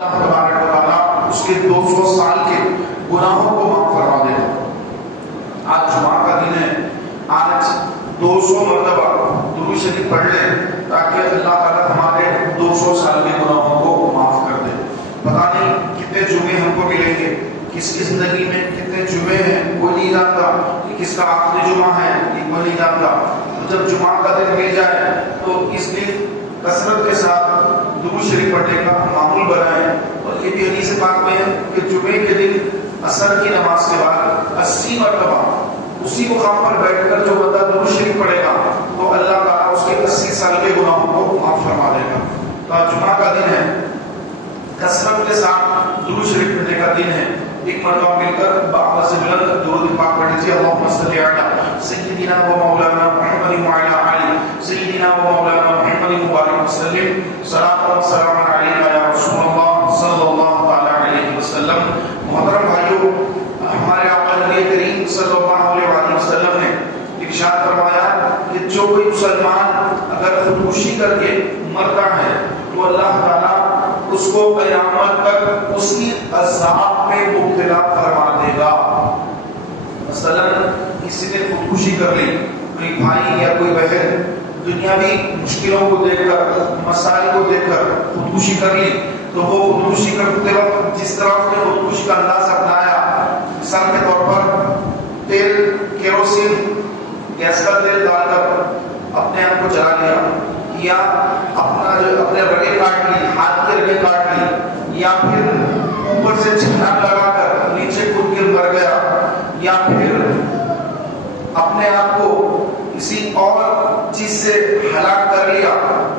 اللہ تبارک و تعالیٰ اس کے 200 سال کے گناہوں کو معاف فرما دے گا۔ آج جمعہ کا دن ہے، آج 200 مرتبہ درود شریف پڑھ لیں تاکہ اللہ تعالیٰ ہمارے 200 سال کے گناہوں کو معاف کر دے۔ پتہ نہیں کتنے جمعے ہم کو ملیں گے، کس کی زندگی میں کتنے جمعے ہیں کوئی نہیں جانتا، کہ کس کا آخری جمعہ ہے یہ کوئی نہیں جانتا۔ تو جب جمعہ کا دن مل جائے تو اس دن کثرت کے ساتھ درود شریف پڑھنے کا معمول بنائیں۔ اور یہ بھی حدیث پاک میں ہے کہ جمعے کے دن عصر کی نماز کے بعد 80 مرتبہ اسی مقام پر بیٹھ کر جو بندہ درود شریف پڑھے گا تو اللہ تعالیٰ اس کے 80 سال کے گناہوں کو معاف فرما دے گا۔ تو آج جمعہ کا دن ہے، کثرت کے ساتھ درود شریف پڑھنے کا دن ہے۔ ایک مرتبہ مل کر باعث سے بلند درود پاک پڑھ لیجیے۔ اللہم صلی علی سیدنا و مولانا محمد وعلی آلہ سیدنا و مولانا محمد مبارک وسلم، صلاۃ و سلام علیک یا رسول اللہ صلی اللہ تعالی علیہ وسلم۔ محترم بھائیو، ہمارے آقا نبی کریم صلی اللہ علیہ وسلم نے ارشاد فرمایا کہ جو کوئی مسلمان اگر خودکشی کر کے مرتا ہے تو اللہ تعالیٰ اس کو قیامت تک اس کی عذاب میں مبتلا فرما دے گا۔ مثلا کسی نے خودکشی کر لی، کوئی بھائی یا کوئی بہن دنیاوی مشکلوں کو دیکھ کر، مسائل کو دیکھ کر خودکشی کر لی، تو وہ خودکشی کرتے وقت جس طرح اس نے خودکشی کا انداز اپنایا، مثال کے طور پر تیل، کیروسین، گیس کا تیل ڈال کر اپنے آپ کو جلا لیا، یا اپنے رگیں کاٹ لی، ہاتھ کے رگیں کاٹ لی، یا پھر اوپر سے چھلانگ لگا کر نیچے کود کے مر گیا، یا پھر اپنے آپ کو کسی اور چیز سے ہلاک کر لیا،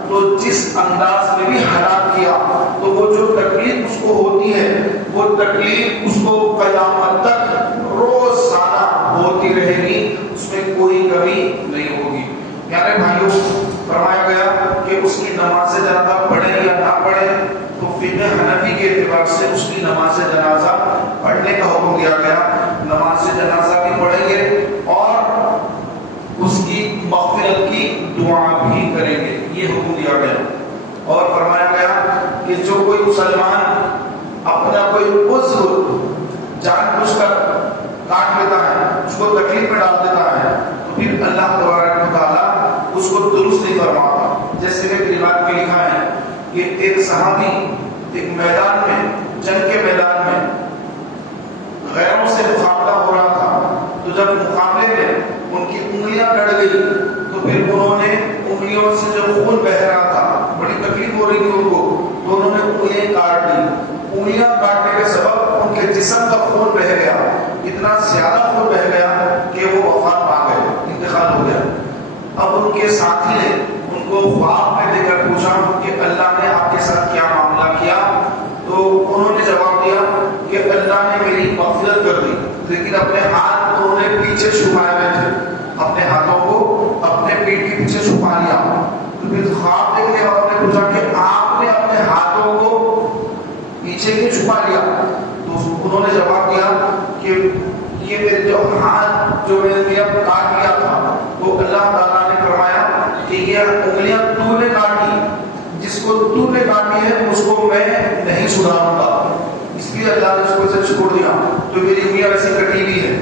تو جس انداز میں بھی ہلاک کیا تو وہ جو تکلیف اس کو ہوتی ہے وہ تکلیف اس کو قیامت تک روزانہ ہوتی رہے گی، اس میں کوئی کمی نہیں ہوگی۔ پیارے بھائیوں، فرمایا گیا کہ اس کی نماز جنازہ پڑھے یا نہ پڑھے تو فقہ حنفی کے اعتبار سے اس کی نماز جنازہ پڑھنے کا حکم دیا گیا۔ نماز جنازہ بھی پڑھیں گے اور اس کی مغفرت کی دعا بھی کریں گے، یہ حکم دیا گیا۔ اور فرمایا گیا کہ جو کوئی مسلمان اپنا کوئی عضو جان بوجھ کر کاٹ لیتا ہے، اس کو تکلیف میں ڈال دیتا ہے، تو پھر اللہ تبارک و تعالیٰ اس کو درست نہیں فرماتا۔ جیسے کہ روایت میں لکھا ہے کہ ایک صحابی ایک میدان میں، جنگ کے میدان میں غیروں سے مقابلہ ہو رہا تھا، تو جب مقابلے میں ان کی انگلیاں کٹ گئی تو پھر انہوں نے انگلیوں سے جو خون بہ رہا تھا، بڑی تکلیف ہو رہی تھی ان کو، تو انہوں نے انگلیاں کاٹ لی۔ انگلیاں کاٹنے کے سبب ان کے جسم کا خون بہ گیا، اتنا زیادہ خون بہ گیا کہ وہ وفات پا گئے، انتقال ہو گیا۔ اب ان کے ساتھی نے ان کو خواب میں دے کر پوچھا کہ اللہ نے آپ کے ساتھ کیا معاملہ کیا؟ تو انہوں نے جواب دیا کہ اللہ نے میری مغفرت کر دی، لیکن اپنے ہاتھ انہوں نے پیچھے چھپائے ہوئے تھے، اپنے ہاتھوں کو اپنے پیٹ کے پیچھے چھپا لیا۔ تو پھر خواب دیکھنے کے بعد نے پوچھا کہ آپ نے اپنے ہاتھوں کو پیچھے کیوں چھپا لیا؟ تو انہوں نے جواب دیا کہ یہ میرے جو ہاتھ جو میں نے کاٹ لیا تھا وہ اللہ تعالیٰ نے فرمایا کہ یہ انگلیاں تو نے کاٹی، جس کو تو نے کاٹی ہے اس کو میں نہیں سدھاروں گا، اس لیے اللہ نے اس کو ایسے چھوڑ دیا، تو میری انگلیاں ایسی کٹی ہوئی ہے۔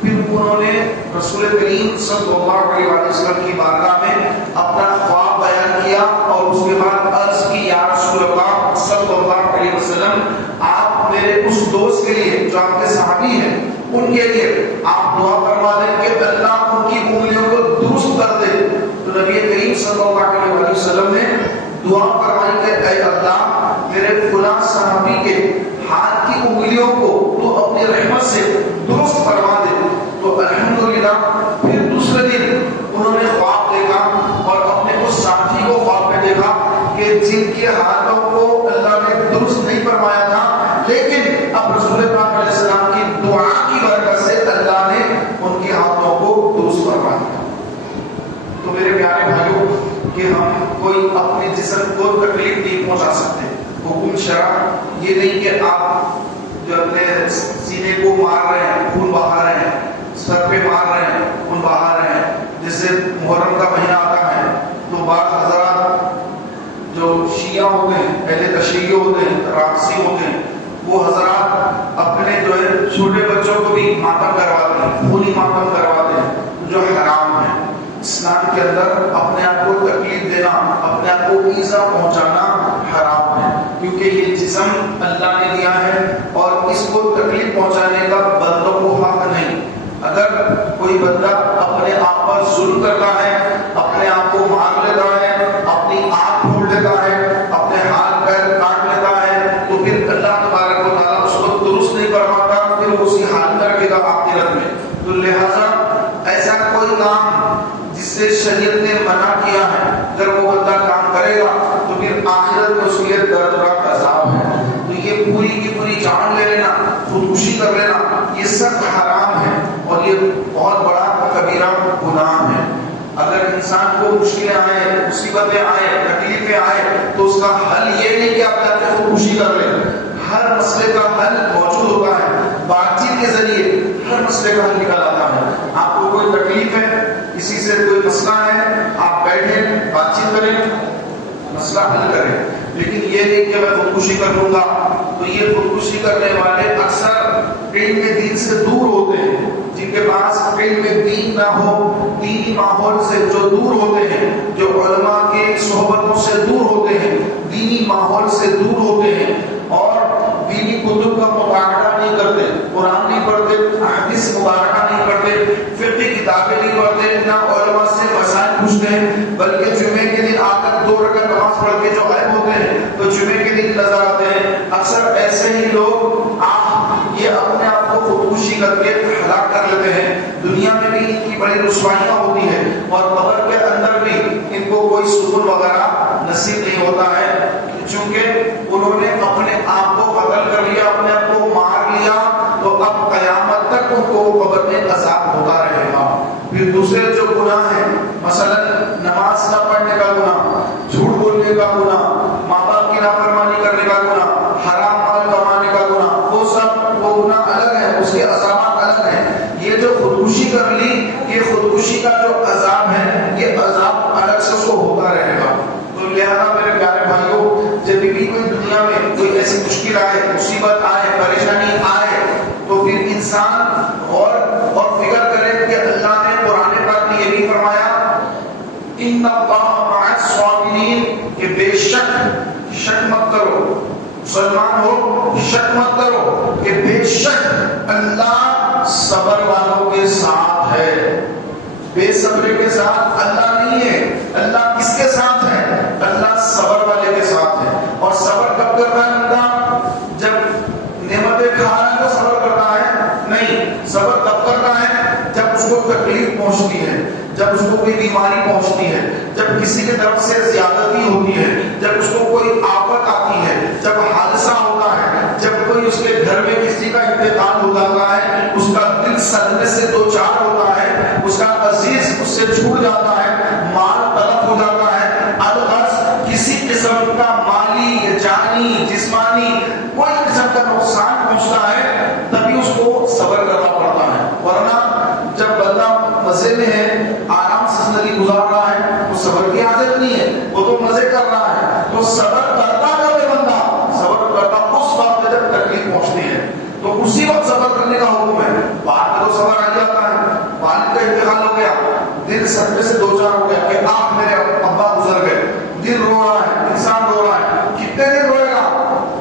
پھر انہوں نے رسول کریم صلی اللہ علیہ وسلم کی بارگاہ میں اپنا خواب بیان کیا اور اس کے بعد عرض کی، یا رسول اللہ صلی اللہ علیہ وسلم، آپ میرے اس دوست کے لیے جو آپ کے صحابی ہیں ان کے لیے آپ دعا فرما دیں کہ اللہ ان کی انگلیوں کو درست کر دے۔ تو نبی کریم صلی اللہ علیہ وسلم نے دعا فرمائی کہ اے اللہ میرے فلاں صحابی کے ہاتھ کی انگلیوں کو تو اپنی رحمت سے درست فرما دے۔ تو الحمدللہ پھر دوسرے دن انہوں نے خواب دیکھا اور اپنے اس ساتھی کو خواب میں دیکھا کہ جن کے ہاتھوں کو اللہ نے درست نہیں فرمایا تھا، لیکن اب رسول پاک علیہ السلام کی دعا کی برکت سے اللہ نے ان کے ہاتھوں کو درست فرما دیا۔ تو میرے پیارے بھائیوں، کہ ہم کوئی اپنے جسم کو تکلیف نہیں پہنچا سکتے۔ حکم شرع یہ نہیں کہ آپ جو اپنے سینے کو مار رہے ہیں، خون بہا رہے ہیں، سر پہ مار رہے ہیں، خون بہا رہے ہیں۔ جیسے محرم کا مہینہ آتا ہے تو بعض حضرات جو شیعہ ہوتے ہیں، اہل تشیع ہوتے ہیں، رات وہ حضرات اپنے جو ہے چھوٹے بچوں کو بھی ماتم کرواتے ہیں، خونی ماتم کرواتے ہیں، جو حرام ہے۔ اسلام کے اندر اپنے آپ کو تکلیف دینا، اپنے آپ کو ایذا پہنچانا حرام ہے، کیونکہ یہ جسم اللہ نے دیا ہے اور اس کو تکلیف پہنچانے کا بندوں کو حق نہیں۔ اگر کوئی بندہ اپنے آپ پر ظلم کرتا ہے، اپنے آپ کو مار لیتا ہے، اپنی آنکھ پھوڑ لیتا ہے، اپنے ہاتھ پیر کاٹ لیتا ہے، تو پھر اللہ تبارک و تعالیٰ اس کو درست نہیں فرماتا، پھر وہ اسی حال میں رکھے گا آخرت میں۔ تو لہذا ایسا کوئی کام جس سے شریعت نے منع کیا ہے اگر وہ بندہ کام کرے گا تو پھر آخرت میں اس کے لیے دردناک عذاب ہے۔ تو یہ پوری کی پوری جان لے لینا، خودکشی کر لینا، یہ سب حرام ہے اور یہ بہت بڑا کبیرہ گناہ ہے۔ اگر انسان کو مشکلیں آئے، مصیبتیں آئے، تکلیفیں آئے تو اس کا حل یہ نہیں کہ آپ جا کے خودکشی کر لیں۔ ہر مسئلے کا حل موجود ہوتا ہے، بات چیت کے ذریعے ہر مسئلے کا حل نکل آتا ہے۔ آپ کو کوئی تکلیف ہے، کسی سے کوئی مسئلہ ہے، آپ بیٹھیں، بات چیت کریں، مسئلہ حل کریں، لیکن یہ نہیں کہ میں خودکشی کر لوں گا۔ تو یہ خودکشی کرنے والے اکثر علم دین سے دور ہوتے ہیں، جن کے پاس علم دین نہ ہو، دینی ماحول سے جو دور ہوتے ہیں، جو علماء کے صحبتوں سے دور ہوتے ہیں، دینی ماحول سے دور ہوتے ہیں اور دینی کتب کا مطالعہ نہیں کرتے، قرآن نہیں پڑھتے، حدیث مبارکہ نہیں پڑھتے، فقہ کتابیں نہیں پڑھتے، نہ علماء سے مسائل پوچھتے ہیں، بلکہ جمعے کے دن آ کر 2 رکعت نماز پڑھ کے جو غائب ہوتے ہیں تو جمعے کے دن نظر آتے ہیں۔ اکثر ایسے ہی لوگ یہ اپنے آپ کو خودکشی کر کے ہلاک کر لیتے ہیں۔ دنیا میں بھی ان کی بڑی رسوائیاں ہوتی ہیں اور قبر کے اندر بھی ان کو کوئی سکون وغیرہ نصیب نہیں ہوتا ہے، چونکہ انہوں نے اپنے آپ کو قتل کر لیا، اپنے آپ کو مار لیا، تو اب قیامت تک ان کو قبر میں عذاب ہوتا رہے گا۔ پھر دوسرے جو گناہ ہیں، مثلا نماز نہ پڑھنے کا گناہ، جھوٹ بولنے کا گناہ، ماں باپ کی نافرمانی کرنے کا گناہ، حرام مال کمانے کا گناہ، وہ سب وہ گناہ الگ ہے، اس کے عذابات الگ ہیں۔ یہ جو خودکشی کر لی، یہ خودکشی کا جو عذاب ہے، یہ عذاب الگ سے اس کو ہوتا رہے گا۔ تو لہذا میرے پیارے بھائیوں، جب بھی کوئی دنیا میں کوئی ایسی مشکل آئے، مصیبت آئے، پریشانی آئے، تو پھر انسان اور فکر کرے کہ اللہ نے قرآن پاک میں یہ بھی فرمایا ان اللہ مع الصابرین، کہ بے شک مت کرو، مسلمان ہو شک مت کرو کہ بے شک اللہ صبر والوں کے ساتھ ہے۔ بے صبری کے ساتھ اللہ نہیں ہے۔ اللہ کس کے ساتھ ہے؟ اللہ صبر والے کے ساتھ ہے۔ اور صبر کب کرتا ہے بندہ؟ جب نعمتیں کھا رہا ہے تو صبر کرتا ہے؟ نہیں، صبر تب کرتا ہے جب اس کو تکلیف پہنچتی ہے، جب اس کو کوئی بیماری پہنچتی ہے، جب کسی کی طرف سے زیادتی ہوتی ہے، جب اس کو کوئی آفت آتی ہے، جب حادثہ ہوتا ہے، جب کوئی اس کے گھر میں کسی کا انتقال ہو جاتا ہے، اس کا دل صدمے سے دوچار ہوتا ہے، اس کا عزیز اس سے چھوٹ جاتا ہے، مال تلف ہو جاتا ہے، الغرض کسی قسم کا مالی یا جانی جسمانی کوئی قسم کا نقصان پہنچتا ہے، تبھی اس کو صبر کرنا پڑتا ہے۔ ورنہ جب بندہ مزے میں ہے، آرام سے زندگی گزار رہا ہے، وہ صبر کی حاجت نہیں ہے، وہ تو مزے کر رہا ہے۔ تو صبر کرتا کبھی بندہ صبر کرتا اس وقت جب تکلیف پہنچتی ہے، تو اسی وقت صبر کرنے کا حکم ہے۔ بعد میں تو صبر آ جاتا ہے، والد کا انتقال ہو گیا، دل صدمے سے دوچار ہو گیا کہ آپ میرے ابا گزر گئے، دل رو رہا ہے، انسان رو رہا ہے۔ کتنے دن روئے گا؟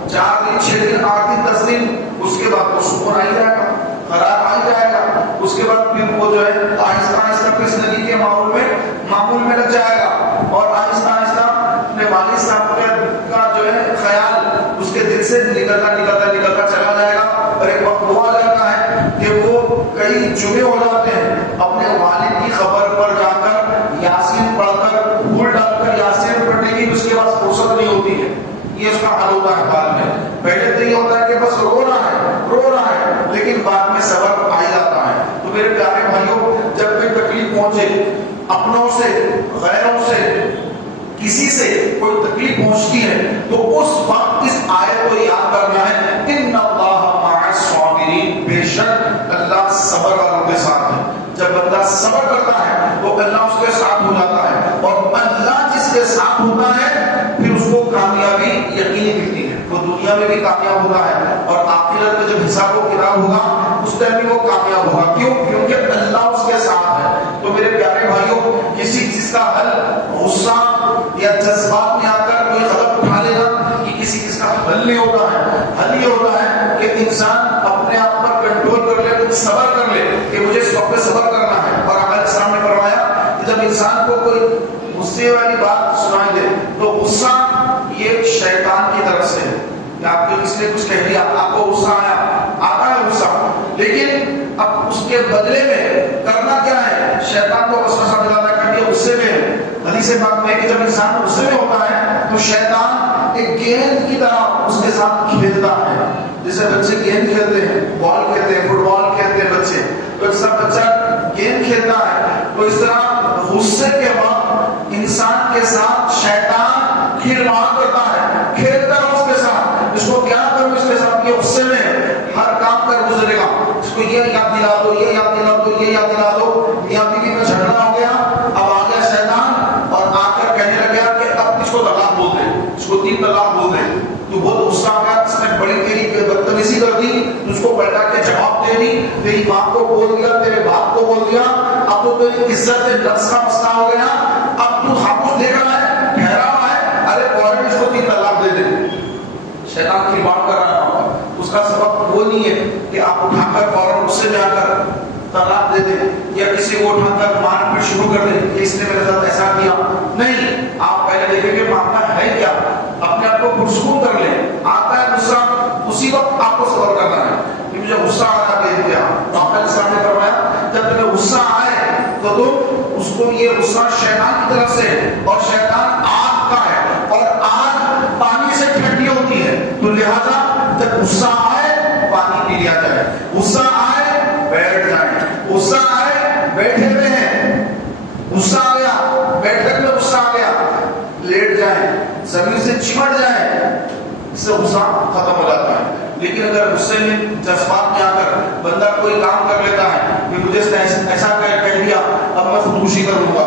4 دن، 6 دن، 8 دن، 10 دن، اس کے بعد تو سکون آ ہی جائے گا، قرار آ ہی جائے گا۔ اس کے بعد پھر وہ جو ہے آہستہ آہستہ پھر زندگی کے معمول میں لگ جائے گا، اور آہستہ آہستہ اپنے والد صاحب کا جو ہے خیال اس کے دل سے نکلتا چلا جائے گا، اور ایک وقت وہ آ جاتا ہے کہ وہ کئی جمعے ہو جاتے ہیں اپنے والد کی خبر پر جا کر یاسین پڑھ کر پھول ڈال کر یاسین پڑھنے کی اس کے پاس فرصت نہیں ہوتی ہے۔ یہ اس کا حل ہوتا ہے بعد میں۔ پہلے تو یہ ہوتا ہے کہ بس رو رہا ہے، لیکن بعد میں صبر آ جاتا ہے۔ تو میرے پیارے بھائیوں، جب کوئی تکلیف پہنچے، اپنوں سے، غیروں سے، کسی سے کوئی تکلیف پہنچتی ہے، تو اس وقت اس آیت کو یاد کرنا ہے، ان اللہ مع الصابرین، بے شک اللہ صبر والوں کے ساتھ ہے۔ جب بندہ صبر کرتا ہے تو اللہ اس کے ساتھ ہو جاتا ہے، اور اللہ جس کے ساتھ ہوتا ہے پھر اس کو کامیابی یقینی ملتی ہے۔ وہ دنیا میں بھی کامیاب ہوتا ہے اور آخرت میں جب حساب و کتاب ہوگا اس ٹائم بھی وہ کامیاب ہوگا. کیوں؟ کیونکہ اللہ اس کے ساتھ ہے. تو میرے پیارے بھائیوں، کسی چیز کا حل غصہ یا جذبات میں آ کر کوئی قدم اٹھا لینا یہ کسی چیز کا حل نہیں ہوتا ہے. حل یہ ہوتا ہے کہ انسان اپنے آپ پر کنٹرول کر لے، کچھ صبر کر لے کہ مجھے اس وقت پہ صبر کرنا ہے. اور آقا السلام نے فرمایا کہ جب انسان کو کوئی غصے والی بات سنائی دے تو غصہ یہ شیطان کی طرف سے ہے. کہ آپ کو کسی نے کچھ کہہ دیا، آپ کو غصہ آیا، آتا ہے غصہ، لیکن اب اس کے بدلے میں کرنا کیا ہے؟ شیطان کو وسوسہ دلانا ہے کہ غصے میں ہے. حدیث پاک میں کہ جب انسان غصے میں ہوتا ہے تو شیطان ایک گیند کی طرح اس کے ساتھ کھیلتا ہے. جیسے بچے گیند کھیلتے ہیں، بال کھیلتے ہیں، فٹ بال کھیلتے ہیں بچے، تو ایک سب بچہ گیند کھیلتا ہے. تو اس طرح غصے کے وقت انسان کے ساتھ شیطان کھیلواڑ کرتا ہے، کھیلتا ہے اس کے ساتھ. اس کو کیا کروں اس کے ساتھ؟ یہ غصے میں ہر کام کر گزرے گا. اس کو یہ یاد دلا دو، یہ یاد دلا دو، یہ یاد دلا دو. میاں بیوی میں جھگڑا ہو گیا، اب آ گیا شیطان اور آ کر کہنے لگا کہ اب اس کو طلاق بول دے، اس کو 3 طلاق بول دے. تو بہت غصہ آ گیا، اس نے بڑی تیری بدتمیزی کر دی، اس کو پلٹا کے جواب دے دی، تیری ماں کو بول دیا، تیرے باپ کو بول دیا. اب تو تیری عزت نفس کا مسئلہ ہو گیا. اب تو خاموش دیکھ رہا ہے، ٹھہرا ہوا ہے، ارے فوراً اس کو 3 طلاق دے دے. شیطان کی بات کر رہا ہوگا. اس کا سبب وہ نہیں ہے کہ آپ اٹھا کر فوراً اس سے جا کر طلاق دے دیں یا کسی کو اٹھا کر مار پیٹ شروع کر دیں کہ اس نے میرے ساتھ ایسا کیا. نہیں، آپ پہلے دیکھیں کہ معاملہ ہے کیا، اپنے آپ کو پرسکون کر لیں. آتا ہے غصہ، اسی وقت آپ کو صبر کرنا ہے کہ مجھے غصہ آ رہا ہے کیا. آپ نے سامنے فرمایا جب تمہیں غصہ آئے تو تم اس کو، یہ غصہ شیطان کی طرف سے ہے اور شیطان آگ کا ہے اور آگ پانی سے ٹھنڈی ہوتی ہے. تو لہذا جب غصہ آئے پانی پی لیا جائے، غصہ آئے بیٹھ جائیں، غصہ آئے بیٹھے ہوئے ہیں، غصہ آ گیا بیٹھک میں غصہ آ گیا لیٹ جائیں، زمین سے چمٹ جائیں، اس سے غصہ ختم ہو جاتا ہے. لیکن اگر غصے میں جذبات میں آ کر بندہ کوئی کام کر لیتا ہے کہ مجھے ایسا کہہ دیا اب میں خودکشی کر لوں گا،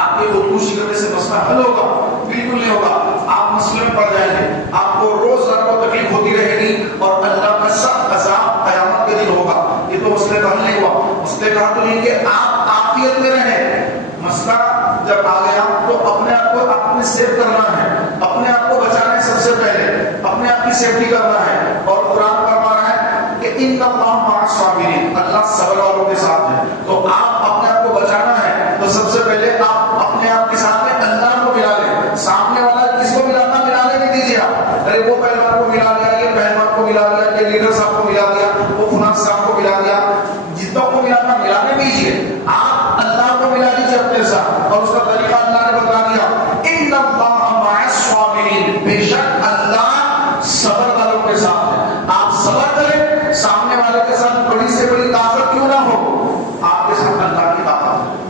آپ کے خودکشی کرنے سے مسئلہ حل ہوگا؟ بالکل نہیں ہوگا. آپ مسئلے میں پڑ جائیں گے، آپ کو روز آپ کو تکلیف ہوتی رہے گی اور اللہ کا سخت عذاب قیامت کے دن ہوگا. یہ تو مسئلے کا حل نہیں ہوا. مسئلے کا تو نہیں کہ آپ عافیت میں رہیں. مسئلہ جب آ گیا تو اپنے آپ کو اپنے سیو کرنا ہے، اپنے آپ کو بچانا ہے. سب سے پہلے اپنے آپ کی سیفٹی کرنا ہے. اور قرآن فرما رہا ہے کہ ان اللہ مع الصابرین، اللہ صبر والوں کے ساتھ ہے. تو آپ اپنے آپ کو بچانا ہے تو سب سے پہلے آپ اپنے آپ کے ساتھ میں اللہ کو ملا لیں. سامنے والا کس کو ملانا، ملانے نہیں دیجیے آپ. ارے وہ پہلوان کو ملا لیا، یہ پہلوان کو ملا لیا، یہ لیڈر صاحب کو ملا دیا، وہ فلاں صاحب کو ملا دیا. جتوں کو ملانا ملانے دیجیے، آپ اللہ کو ملا لیجیے اپنے ساتھ. اور اس کا طریقہ اللہ نے بتا دیا، ان اللہ مع الصابرین، بے شک اللہ صبر والوں کے ساتھ ہے. آپ صبر کریں، سامنے والے کے ساتھ بڑی سے بڑی طاقت کیوں نہ ہو، آپ کے ساتھ اللہ کی طاقت ہے،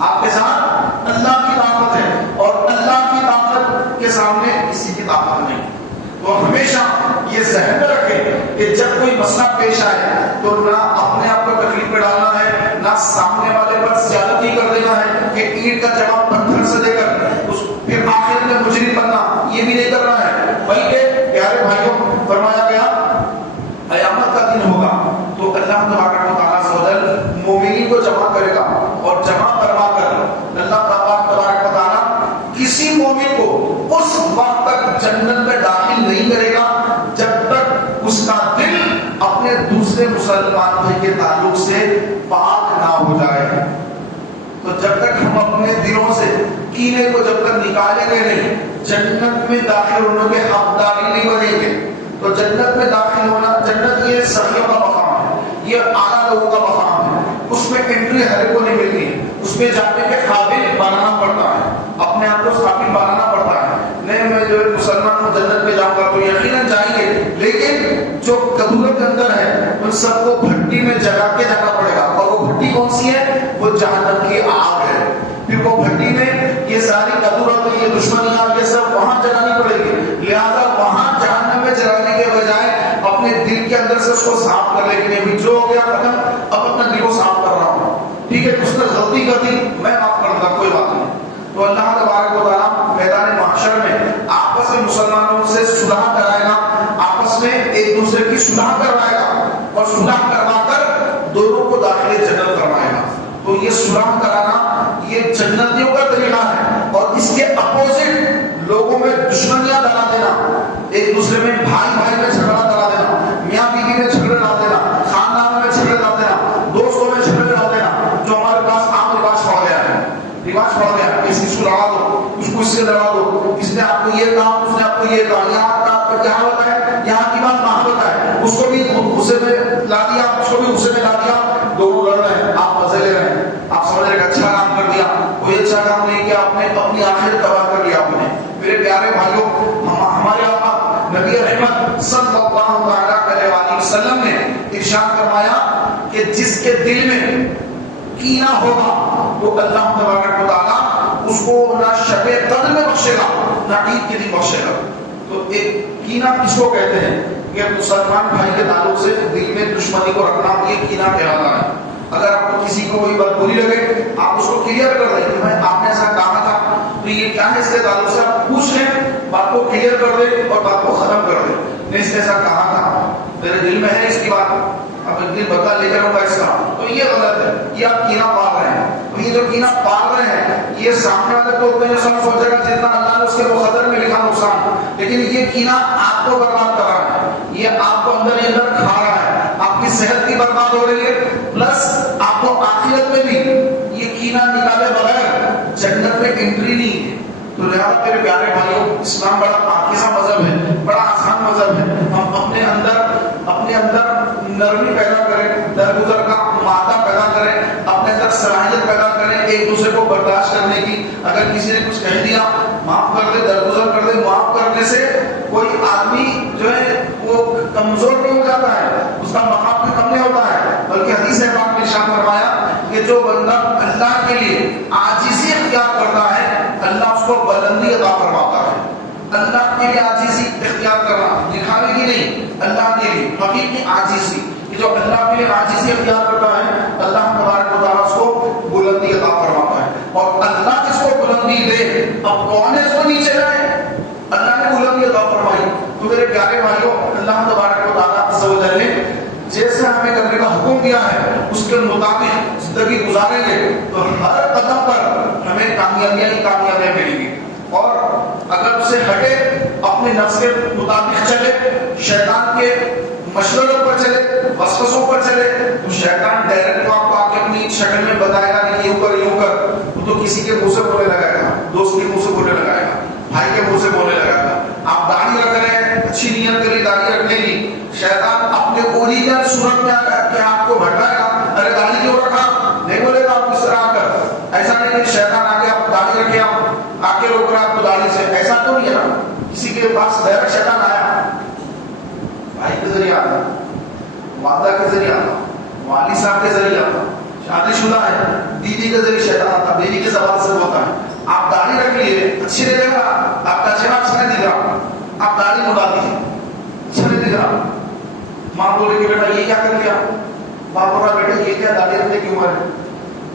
آپ کے ساتھ اللہ کی طاقت ہے. اور اللہ کی طاقت کے سامنے کسی کی طاقت نہیں. تو ہمیشہ یہ ذہن میں رکھیں کہ جب کوئی مسئلہ پیش آئے تو نہ اپنے آپ کو تکلیف میں ڈالنا ہے، نہ سامنے والے پر زیادتی کر دینا ہے کہ اینٹ کا جواب پتھر سے دے کر اس پھر آخر میں مجرم بننا، یہ بھی نہیں کرنا ہے. بلکہ پیارے بھائیوں فرمایا گیا قیامت کا دن ہوگا تو اللہ تبارک و تعالیٰ مومنین کو جمع کرے گا اور جمع کروا کر اللہ تبارک و تعالیٰ کسی مومن کو اس وقت تک جنت میں داخل نہیں کرے گا جب تک اس کا دل اپنے دوسرے مسلمان بھائی کے تعلق سے پاک نہ ہو جائے. تو جب تک ہم اپنے دلوں سے کینے کو جب تک نکالیں گے نہیں، جنت میں داخل ہونے کے حقداری نہیں بنیں گے. تو جنت میں داخل ہونا، جنت یہ سخیوں کا مقام ہے، یہ اعلیٰ لوگوں کا مقام ہے. اس میں انٹری ہر کو نہیں ملتی، اس میں جانے کے قابل بنانا پڑتا ہے، اپنے آپ کو قابل بنانا پڑتا ہے. نہیں میں جو مسلمان ہوں جنت میں جاؤں گا تو یقیناً جائیں گے، لیکن جو قدورت اندر ہے ان سب کو بھٹی میں جلا کے جانا پڑے گا. اور وہ بھٹی کون سی ہے؟ وہ جہنم کی آگ ہے. پھر وہ بھٹی میں یہ ساری قدورت، یہ دشمنیاں، یہ سب وہاں جلانی پڑے گی. لہذا وہاں جہنم میں جلانے کے بجائے اپنے دل کے اندر سے اس کو صاف کر لے کہ نہیں جو ہو گیا ختم، اب اپنا دل کو صاف کر رہا ہوں. ٹھیک ہے، اس نے غلطی کر دی، میں معاف کر دوں گا، کوئی بات نہیں. تو اللہ تبارک و تعالیٰ میدان محشر میں آپس میں مسلمانوں سے صلح کرائے گا میں ایک دوسرے کی صلح کروائے گا اور صلح کروا کر دونوں کو داخل جنت فرمائے گا. تو یہ صلح کرانا یہ جنتیوں کا طریقہ ہے. اور اس کے اپوزٹ لوگوں میں دشمنیاں ڈالا دینا, ایک دوسرے میں بھائی میں جھگڑا ڈالا دینا, میاں بیوی میں جھگڑے ڈال دینا, خاندان میں جھگڑے ڈال دینا, دوستوں میں جھگڑے ڈال دینا, جو ہمارے پاس عام رواج پڑ گیا ہے. کسی کو لڑا دو, اس کو اس سے لڑا دو, اس نے آپ کو یہ کہا, اس نے آپ کو یہ کہا, یہاں کا کیا ہوتا ہے, یہاں کی بات محبت ہے, اس کو بھی غصے میں لا دیا, اس کو بھی غصے میں لا دیا, دونوں لڑ رہے ہیں, آپ مزے لے رہے ہیں, آپ سمجھ رہے ہیں اچھا کام کر دیا, کوئی اچھا کام نہیں کیا آپ نے, اپنی آخرت تباہ کر لیا آپ نے. میرے پیارے بھائیوں, ہمارے آقا نبی رحمت صلی اللہ علیہ وسلم نے ارشاد فرمایا کہ جس کے دل میں کینہ ہوگا تو اللہ تبارک و تعالیٰ اس کو نہ شب قدر میں بخشے گا نہ عید کے دن بخشے گا. تو ایک کینہ کس کو کہتے ہیں کہ مسلمان بھائی کے تعلق سے دل میں دشمنی کو رکھنا, یہ کینہ کہلاتا ہے. اگر آپ کو کسی کو کوئی بات بری لگے, آپ اس کو کلیئر کر دیں کہ بھائی آپ نے ایسا کہا تھا تو یہ کیا ہے, اس کے تعلق سے آپ پوچھ لیں, بات کو کلیئر کر دیں اور بات کو ختم کر دیں. نہیں اس نے ایسا کہا تھا, میرے دل میں ہے اس کی بات, اب ایک دن بدلا لے کر ہوگا اس کا, تو یہ غلط ہے, یہ آپ کینہ پال رہے ہیں. تو یہ جو کینہ پال رہے ہیں یہ سامنے والے کو اتنے نقصان پہنچے گا جتنا اللہ نے اس کے مقدر میں لکھا نقصان, لیکن یہ کینہ آپ کو برباد کر رہا ہے, یہ آپ کو اندر ہی اندر کھا رہا ہے, آپ کی صحت کی برباد ہو رہی ہے, پلس آپ کو آخرت میں بھی یہ کینہ نکالے بغیر جنت میں انٹری نہیں ہے. تو لہٰذا میرے پیارے بھائیوں, اسلام بڑا پاکیزہ مذہب ہے, بڑا آسان مذہب ہے. ہم اپنے اندر نرمی پیدا کریں, درگزر کا مادہ پیدا کریں, اپنے اندر صلاحیت پیدا کریں ایک دوسرے کو برداشت کرنے کی. اگر کسی نے کچھ کہہ دیا معاف کر دے, درگزر کر دے. معاف کرنے سے کوئی آدمی جو ہے وہ کمزور نہیں ہو جاتا ہے, اس کا مقام بھی کم نہیں ہوتا ہے, بلکہ حدیث پاک میں ارشاد فرمایا کہ جو بندہ اللہ کے لیے عاجزی اختیار کرتا ہے اللہ اس کو بلندی عطا فرماتا ہے. اللہ کے لیے عاجزی اختیار کرنا, دکھانے کی نہیں, اللہ کے لیے حقیقی عاجزی. یہ جو اللہ کے لیے عاجزی اختیار کرتا ہے اللہ تبارک و تعالیٰ اس کو بلندی عطا فرماتا ہے. اور اللہ جس کو بلندی دے, اب کون ہے اس کو نیچے لائے, اللہ نے بلندی عطا فرمائی. تو میرے پیارے بھائیوں, اللہ تبارک و تعالیٰ عز و جل نے جیسے ہمیں کرنے کا حکم دیا ہے اس کے مطابق زندگی گزاریں گے تو ہر قدم پر ہمیں کامیابیاں ہی کامیابیاں ملیں گی. اور اگر اسے ہٹے, اپنے نفس کے مطابق چلے, شیطان کے مشوروں پر چلے, وسوسوں پر چلے, تو شیطان ڈائریکٹ آپ کو آ کے اپنی شکل میں بتائے گا کہ یوں کر, وہ تو کسی کے منہ سے بولنے لگائے گا, دوست کے منہ سے بولنے لگائے گا, بھائی کے منہ سے بولنے لگائے گا. آپ داڑھی رکھ رہے ہیں, اچھی نیت کے لیے داڑھی رکھنے کی, شیطان اپنے اوریجنل صورت میں آ کے آپ کو بھٹکائے گا, ارے داڑھی کیوں رکھا, نہیں بولے گا آپ اس طرح کر. ایسا نہیں کہ شیطان آ کے آپ داڑھی رکھے, آپ آ کے روک رہا آپ کو داڑھی سے, ایسا تو نہیں ہے نا. کسی کے پاس ڈائریکٹ شیطان آیا, بھائی کے ذریعے آتا, والدہ کے ذریعے آتا, والد صاحب کے ذریعے آتا, شادی شدہ ہے بیوی کے ذریعے شیطان آتا, بیوی کے زبان سے ہوتا ہے. آپ داڑھی رکھ لیے, اچھی نہیں لگ رہا, آپ کا چہرہ اچھا نہیں دکھ رہا, آپ داڑھی مڑا دیجیے, اچھا نہیں دکھ رہا. ماں بولے کہ بیٹا یہ کیا کر لیا, باپ بول رہا بیٹا یہ کیا داڑھی رکھنے کی عمر ہے,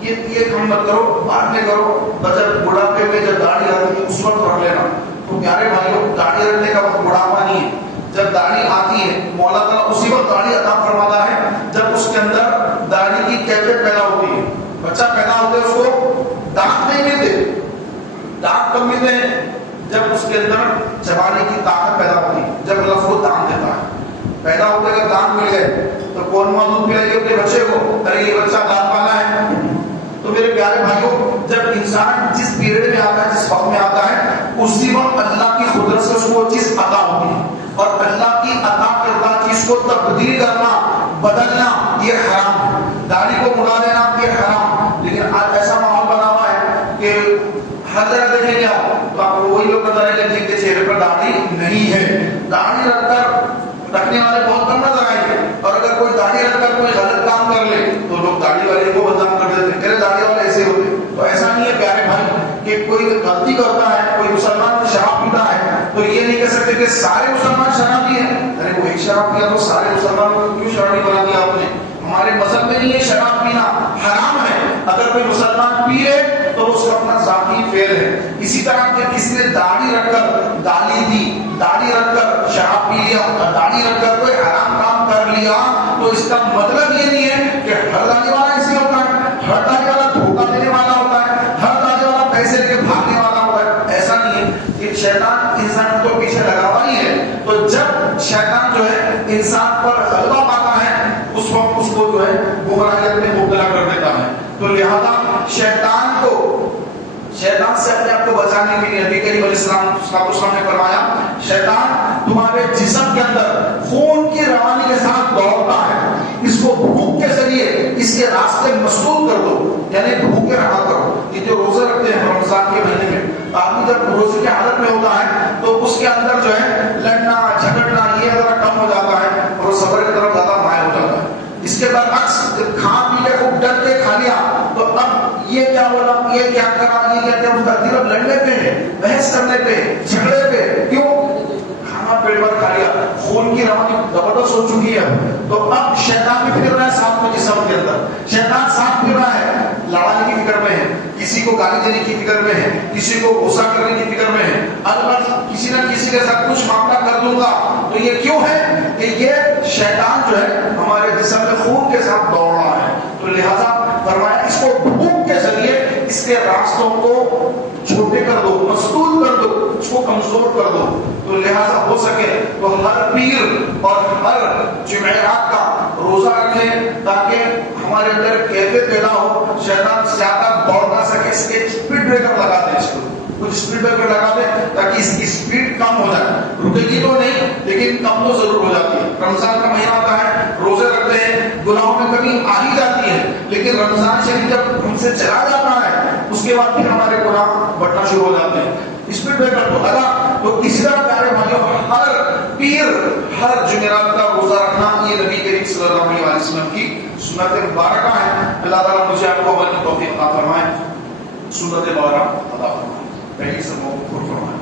یہ کام مت کرو, بعد میں کرو, جب بڑھاپے میں جب داڑھی آتی ہے اس وقت رکھ لینا. تو پیارے بھائیوں, داڑھی رکھنے کا وقت بڑھاپا نہیں ہے, جب داڑھی آتی ہے مولا تعالیٰ اسی وقت داڑھی عطا فرماتا ہے جب اس کے اندر داڑھی کی کیفیت پیدا ہوتی ہے. بچہ پیدا ہوتا ہے اس کو دانت نہیں ملتے, دانت کب ملتے ہیں جب اس کے اندر چبانے کی طاقت پیدا ہوتی ہے, جب اللہ اس کو دانت دیتا ہے. پیدا ہوتے اگر دانت مل گئے تو کون موجود ملے گی اپنے بچے کو, ارے یہ بچہ دانت والا ہے. تو میرے پیارے بھائیوں, جب انسان جس پیریڈ میں آتا ہے, جس وقت میں آتا ہے, اسی وقت اللہ کی قدرت سے اس کو چیز عطا ہوتی ہے. اور اللہ کی عطا کردہ چیز کو تبدیل کرنا, بدلنا, یہ حرام ہے. داڑھی کو مڑا دینا یہ حرام. لیکن آج ایسا ماحول بنا ہوا ہے کہ ہر جگہ دیکھیں گے آپ تو آپ کو وہی لوگ نظر آئیں گے جن کے چہرے پر داڑھی نہیں ہے. داڑھی رکھ کر رکھنے والے بہت کم نظر آئیں گے, اور اگر کوئی داڑھی رکھ کر کوئی غلط کام کر لے تو لوگ داڑھی والے کو بدنام کر دیتے ہیں, داڑھی والے ایسے ہوتے. تو ایسا نہیں ہے پیارے بھائی کہ کوئی غلطی کرتا ہے, کوئی مسلمان شراب پیتا ہے تو یہ نہیں کہہ سکتے کہ سارے مسلمان شرابی ہیں. ارے وہ ایک شراب پیا تو سارے مسلمانوں کو کیوں شرابی بنا دیا آپ نے؟ ہمارے مذہب میں نہیں ہے شراب پینا حرام ہے. اگر کوئی مسلمان پی لے تو اس کا اپنا ذاتی فعل ہے. اسی طرح کہ کسی نے داڑھی رکھ کر گالی دی, داڑھی رکھ کر شراب پی لیا, داڑھی رکھ کر کوئی حرام کام کر لیا تو اس کا مطلب یہ نہیں ہے کہ ہر داڑھی والا ایسے ہوتا ہے، ہر داڑھی والا دھوکہ دینے والا ہوتا ہے، ہر داڑھی والا پیسے لے کے بھاگنے والا ہوتا ہے. ایسا نہیں ہے کہ شیطان انسان کو پیچھے لگا ہوا ہی ہے. تو جب شیطان جو ہے انسان پر غلبہ پاتا ہے اس وقت اس کو جو ہے گمراہیت میں مبتلا کر دیتا ہے. تو لہذا شیطان سے اپنے آپ کو بچانے کے لیے نبی کریم علیہ السلام نے فرمایا شیطان تمہارے جسم کے اندر خون کی روانی کے ساتھ دوڑتا ہے، اس کو بھوک کے ذریعے اس کے راستے مسدود کر دو، یعنی بھوکے رہا کرو. یہ جو روزے رکھتے ہیں رمضان کے مہینے میں، آدمی جب روزے کی حالت میں ہوتا ہے تو اس کے اندر جو ہے لڑنا جھگڑنا یہ ذرا کم ہو جاتا ہے اور وہ صبر کی طرف زیادہ مائل ہو جاتا ہے. اس کے برعکس جب کھا پی کے خوب ڈر کے کھا لیا تو اب یہ کیا بولا، یہ کیا کرا، یہ کیا اس کا دل اب لڑنے پہ ہے، بحث کرنے پہ، جھگڑے پہ. کیوں؟ کھانا پیٹ بھر کھا لیا، خون کی روانی زبردست ہو چکی ہے. تو اب شیطان بھی پھر رہا ہے ساتھ میں جسم کے اندر، شیطان ساتھ پھر رہا ہے، لڑانے کی فکر میں ہے، کسی کو گالی دینے کی فکر میں ہے، کسی کو غصہ کرنے کی فکر میں ہے، البتہ کسی نہ کسی کے ساتھ کچھ معاملہ کر دوں گا. تو یہ کیوں ہے کہ یہ شیطان جو ہے ہمارے جسم میں خون کے ساتھ دوڑ رہا ہے. تو لہذا فرمایا اس کو بھوک کے ذریعے اس کے راستوں کو چھوٹے کر دو، مسدود کر دو، اس کو کمزور کر دو. تو لہذا ہو سکے تو ہر پیر اور ہر جمعرات کا روزہ رکھیں تاکہ ہمارے اندر کیفیت پیدا ہو، شیطان زیادہ دوڑ نہ سکے. اس کے اسپیڈ بریکر لگا دیں، اس کو کچھ اسپیڈ بریکر لگا دیں تاکہ اس کی اسپیڈ کم ہو جائے. رکے گی تو نہیں لیکن کم تو ضرور ہو جاتی ہے. رمضان کا مہینہ آتا ہے، روزے رکھتے ہیں، گناہوں میں کمی آ ہی جاتی ہے، لیکن رمضان شریف جب ہم سے چلا جاتا ہے اس کے بعد پھر ہمارے گناہ بڑھنا شروع ہو جاتے ہیں. اسپیڈ بریکر تو لگا. تو اسی طرح پیارے بھائیوں ہر پیر ہر جمعرات کا روزہ رکھنا یہ نبی کریم صلی اللہ علیہ وسلم کی سنت مبارکہ ہے. اللہ تعالیٰ مجھے آپ کو عمل کی توفیق عطا فرمائے، سنت مبارکہ عطا فرمائے. پہلی سب کو فرمائے.